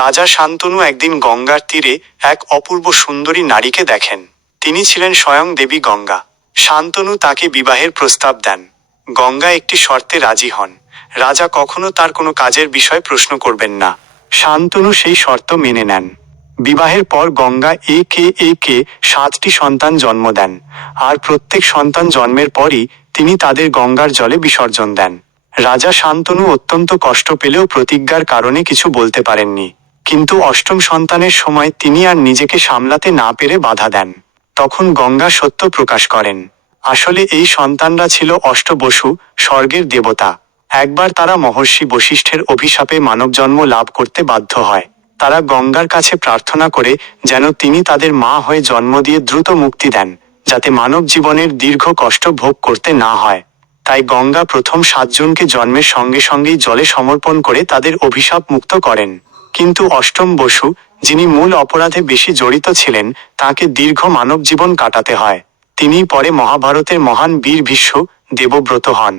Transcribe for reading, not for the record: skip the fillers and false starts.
রাজা শান্তনু একদিন গঙ্গার তীরে এক অপূর্ব সুন্দরী নারীকে দেখেন। তিনি ছিলেন স্বয়ং দেবী গঙ্গা। শান্তনু তাকে বিবাহের প্রস্তাব দেন। গঙ্গা একটি শর্তে রাজি হন। রাজা কখনো তার কোনো কাজের বিষয় প্রশ্ন করবেন না। শান্তনু সেই শর্ত মেনে নেন। বিবাহের পর গঙ্গা একে একে 7টি সন্তান জন্ম দেন, আর প্রত্যেক সন্তান জন্মের পরই তিনি তাদের গঙ্গার জলে বিসর্জন দেন। রাজা শান্তনু অত্যন্ত কষ্ট পেলেও প্রতিজ্ঞার কারণে কিছু বলতে পারেননি। কিন্তু 8ম সন্তানের সময় তিনি আর নিজেকে সামলাতে না পেরে বাধা দেন। তখন গঙ্গা সত্য প্রকাশ করেন। আসলে এই সন্তানরা ছিল অষ্টবসু, স্বর্গের দেবতা। একবার তারা মহর্ষি বশিষ্ঠের অভিশাপে মানবজন্ম লাভ করতে বাধ্য হয়। তারা গঙ্গার কাছে প্রার্থনা করে যেন তিনি তাদের মা হয়ে জন্ম দিয়ে দ্রুত মুক্তি দেন, যাতে মানব জীবনের দীর্ঘ কষ্ট ভোগ করতে না হয়। তাই গঙ্গা প্রথম 7 জনকে জন্মের সঙ্গে সঙ্গেই জলে সমর্পণ করে তাদের অভিশাপ মুক্ত করেন। কিন্তু 8ম বসু, যিনি মূল অপরাধে বেশি জড়িত ছিলেন, তাকে দীর্ঘ মানব জীবন কাটাতে হয়। তিনিই পরে মহাভারতের মহান বীর ভীষ্ম দেবব্রত হন।